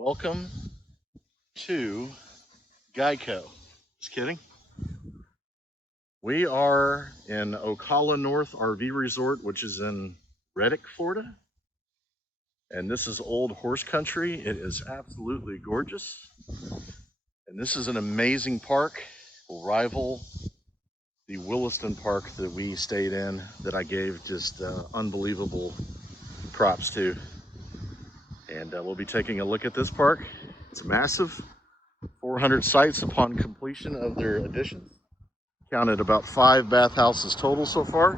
Welcome to Geico. Just kidding. We are in Ocala North RV Resort, which is in Reddick, Florida. And this is old horse country. It is absolutely gorgeous. And this is an amazing park. Will rival the Williston Park that we stayed in, that I gave just unbelievable props to. And we'll be taking a look at this park. It's massive. 400 sites upon completion of their additions. Counted about 5 bathhouses total so far.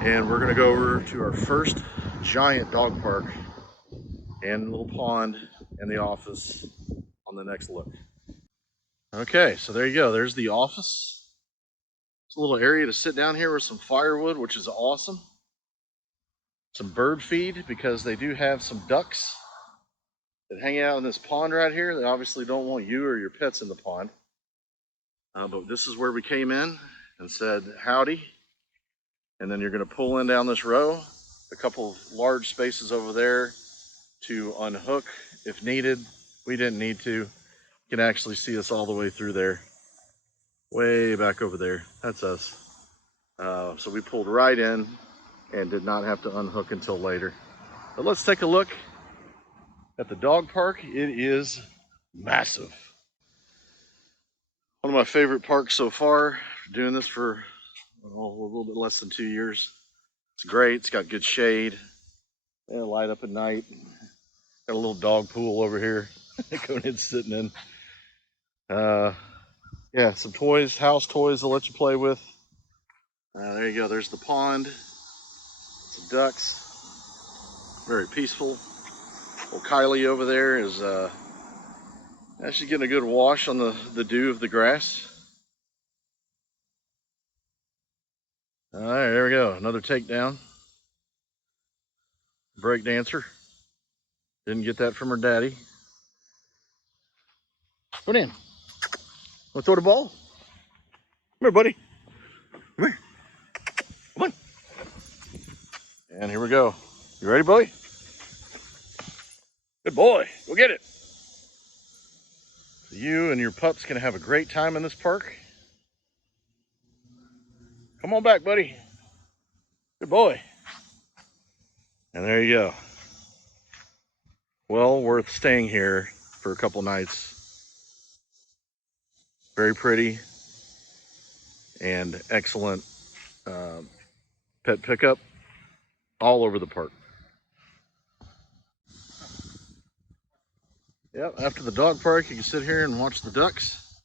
And we're gonna go over to our first giant dog park and little pond and the office on the next look. Okay, so there you go. There's the office. It's a little area to sit down here with some firewood, which is awesome. Some bird feed, because they do have some ducks that hang out in this pond right here. They obviously don't want you or your pets in the pond. But this is where we came in and said howdy. And then you're going to pull in down this row, a couple of large spaces over there to unhook if needed. We didn't need to. You can actually see us all the way through there. Way back over there. That's us. So we pulled right in and did not have to unhook until later. But let's take a look at the dog park. It is massive. One of my favorite parks so far. Doing this for a little bit less than 2 years. It's great. It's got good shade. It'll light up at night. Got a little dog pool over here. Conan's sitting in. Yeah, some toys, house toys they'll let you play with. There you go. There's the pond. Some ducks. Very peaceful. Old Kylie over there is actually getting a good wash on the dew of the grass. All right, there we go. Another takedown. Break dancer. Didn't get that from her daddy. Come in. Want to throw the ball? Come here, buddy. Come here. Come on. And here we go. You ready, buddy? Good boy. Go get it. You and your pups can have a great time in this park. Come on back, buddy. Good boy. And there you go. Well worth staying here for a couple nights. Very pretty and excellent pet pickup all over the park. Yep, after the dog park, you can sit here and watch the ducks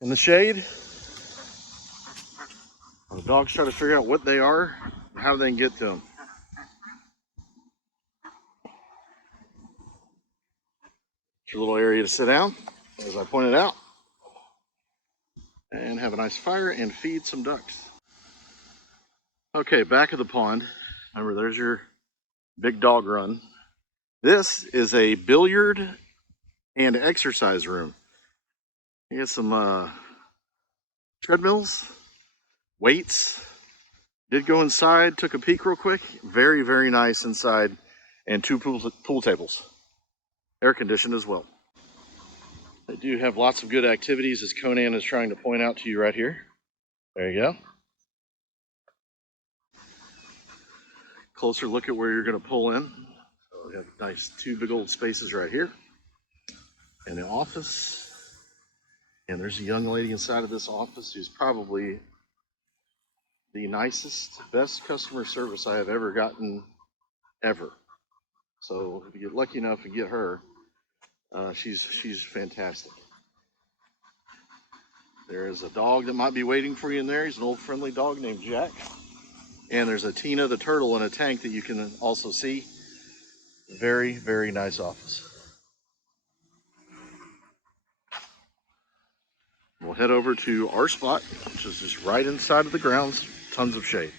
in the shade. The dogs try to figure out what they are and how they can get to them. It's a little area to sit down, as I pointed out, and have a nice fire and feed some ducks. Okay, back of the pond. Remember, there's your big dog run. This is a billiard and exercise room. You got some treadmills, weights. Did go inside, took a peek real quick. Very, very nice inside. And 2 pool tables. Air conditioned as well. They do have lots of good activities, as Conan is trying to point out to you right here. There you go. Closer look at where you're going to pull in. So we have nice 2 big old spaces right here. And the office. And there's a young lady inside of this office who's probably the nicest, best customer service I have ever gotten, ever. So if you get lucky enough to get her, she's fantastic. There is a dog that might be waiting for you in there. He's an old friendly dog named Jack. And there's a Tina the turtle in a tank that you can also see. Very, very nice office. We'll head over to our spot, which is just right inside of the grounds. Tons of shade.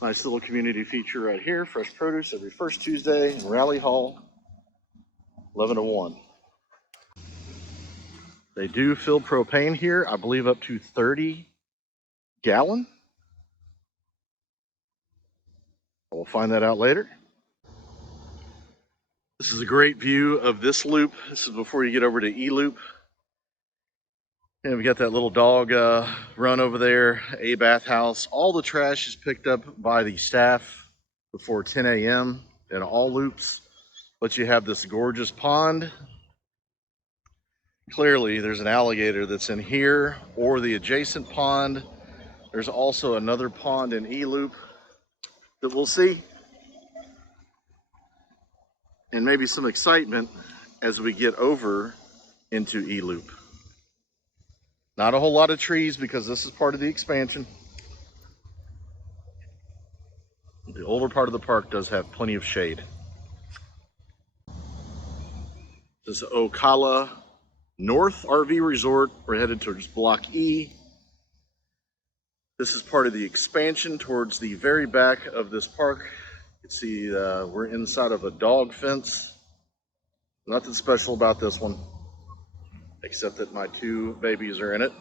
Nice little community feature right here. Fresh produce every first Tuesday in Rally Hall, 11 to 1. They do fill propane here, I believe up to 30 gallon. We'll find that out later. This is a great view of this loop. This is before you get over to E Loop. And we got that little dog run over there, a bathhouse. All the trash is picked up by the staff before 10 a.m. in all loops. But you have this gorgeous pond. Clearly, there's an alligator that's in here or the adjacent pond. There's also another pond in E Loop that we'll see. And maybe some excitement as we get over into E Loop. Not a whole lot of trees because this is part of the expansion. The older part of the park does have plenty of shade. This is Ocala North RV Resort. We're headed towards Block E. This is part of the expansion towards the very back of this park. You can see we're inside of a dog fence. Nothing special about this one, except that my two babies are in it.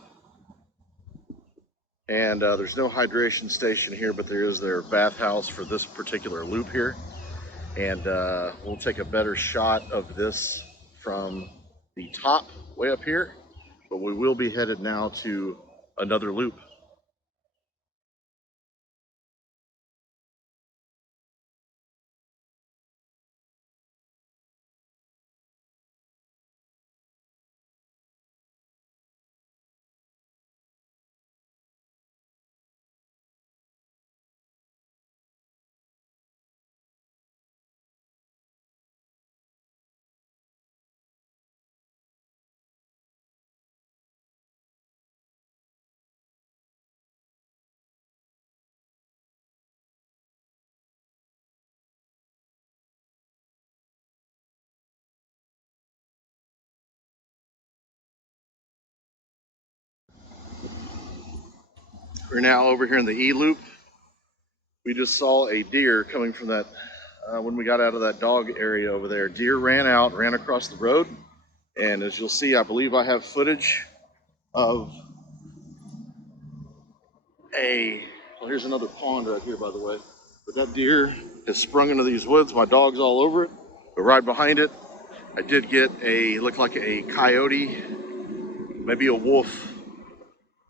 And there's no hydration station here, but there is their bathhouse for this particular loop here. And we'll take a better shot of this from the top way up here, but we will be headed now to another loop. We're now over here in the E loop. We just saw a deer coming from that, when we got out of that dog area over there. Deer ran out, ran across the road. And as you'll see, I believe I have footage of well, here's another pond right here, by the way. But that deer has sprung into these woods. My dog's all over it. But right behind it, I did get looked like a coyote, maybe a wolf,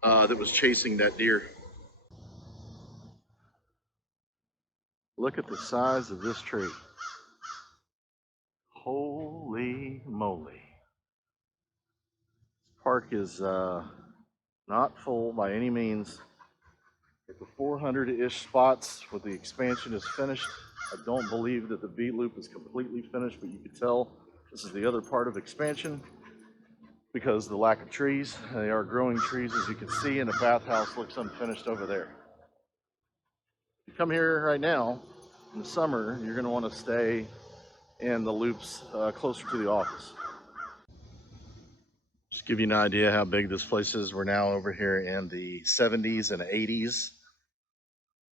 that was chasing that deer. Look at the size of this tree. Holy moly. This park is not full by any means. At the 400-ish spots where the expansion is finished, I don't believe that the V loop is completely finished, but you can tell this is the other part of expansion because of the lack of trees. They are growing trees, as you can see, and the bathhouse looks unfinished over there. If you come here right now in the summer, you're going to want to stay in the loops closer to the office. Just give you an idea how big this place is. We're now over here in the 70s and 80s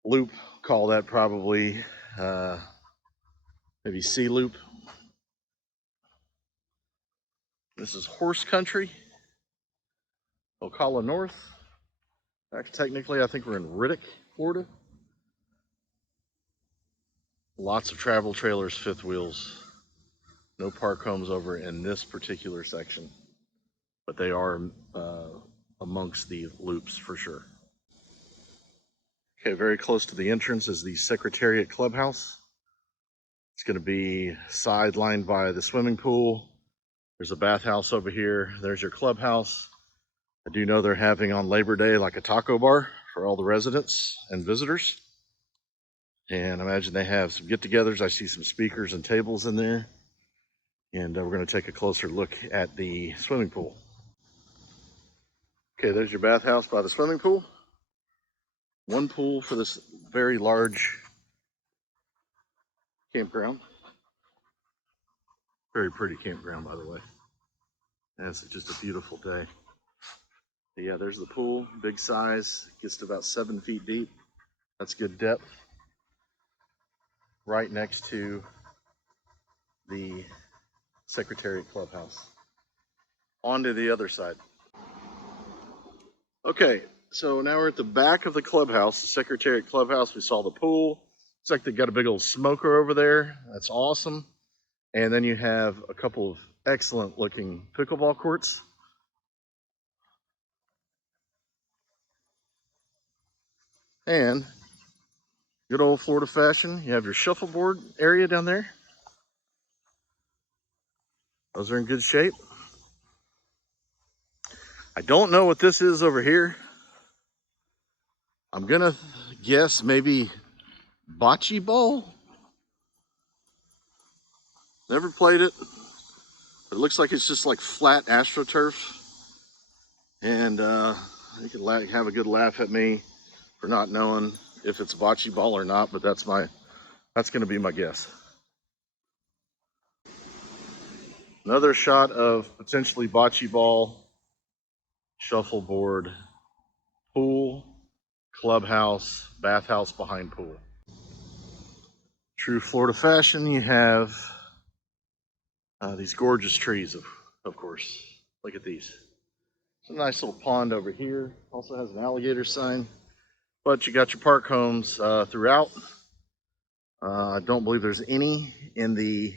loop. Call that probably maybe C loop. This is horse country, Ocala North. Actually, technically, I think we're in Reddick, Florida. Lots of travel trailers, fifth wheels. No park homes over in this particular section, but they are amongst the loops for sure. Okay, very close to the entrance is the Secretariat Clubhouse. It's going to be sidelined by the swimming pool. There's a bathhouse over here. There's your clubhouse. I do know they're having on Labor Day like a taco bar for all the residents and visitors. And I imagine they have some get-togethers. I see some speakers and tables in there. And we're going to take a closer look at the swimming pool. Okay, there's your bathhouse by the swimming pool. One pool for this very large campground. Very pretty campground, by the way. And it's just a beautiful day. But yeah, there's the pool, big size, gets to about 7 feet deep. That's good depth. Right next to the Secretariat Clubhouse. On to the other side. Okay, so now we're at the back of the clubhouse, the Secretariat Clubhouse. We saw the pool. Looks like they got a big old smoker over there. That's awesome. And then you have a couple of excellent looking pickleball courts. And good old Florida fashion, you have your shuffleboard area down there. Those are in good shape. I don't know what this is over here. I'm gonna guess maybe bocce ball. Never played it. It looks like it's just like flat AstroTurf. And you can have a good laugh at me for not knowing if it's bocce ball or not, but that's gonna be my guess. Another shot of potentially bocce ball, shuffleboard, pool, clubhouse, bathhouse behind pool. True Florida fashion, you have these gorgeous trees, of course. Look at these. It's a nice little pond over here. Also has an alligator sign. But you got your park homes throughout. I don't believe there's any in the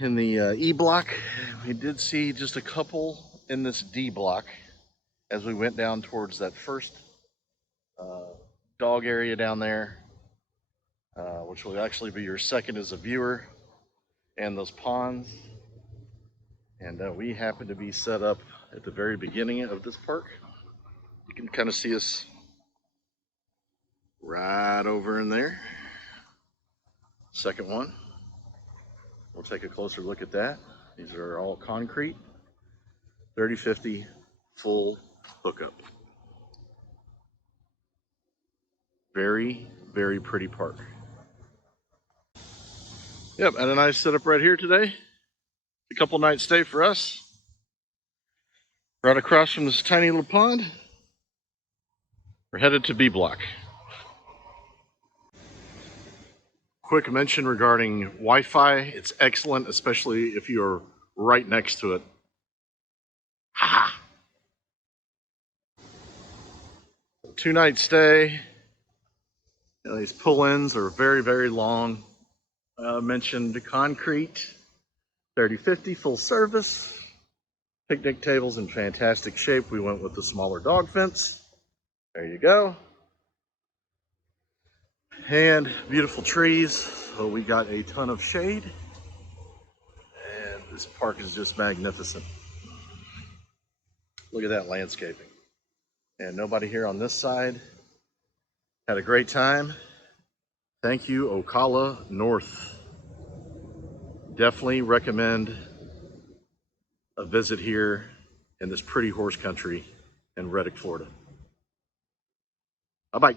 E block. We did see just a couple in this D block as we went down towards that first dog area down there, which will actually be your second as a viewer, and those ponds. And we happen to be set up at the very beginning of this park. You can kind of see us right over in there. Second one. We'll take a closer look at that. These are all concrete, 30/50 full hookup. Very, very pretty park. Yep, and a nice setup right here today. A couple night stay for us. Right across from this tiny little pond. We're headed to B block. Quick mention regarding Wi-Fi. It's excellent, especially if you're right next to it. Ha! 2-night stay. You know, these pull-ins are very, very long. Mentioned concrete, 30/50 full service. Picnic tables in fantastic shape. We went with the smaller dog fence. There you go. And beautiful trees. So we got a ton of shade. And this park is just magnificent. Look at that landscaping. And nobody here on this side. Had a great time. Thank you, Ocala North. Definitely recommend a visit here in this pretty horse country in Reddick, Florida. Bye-bye.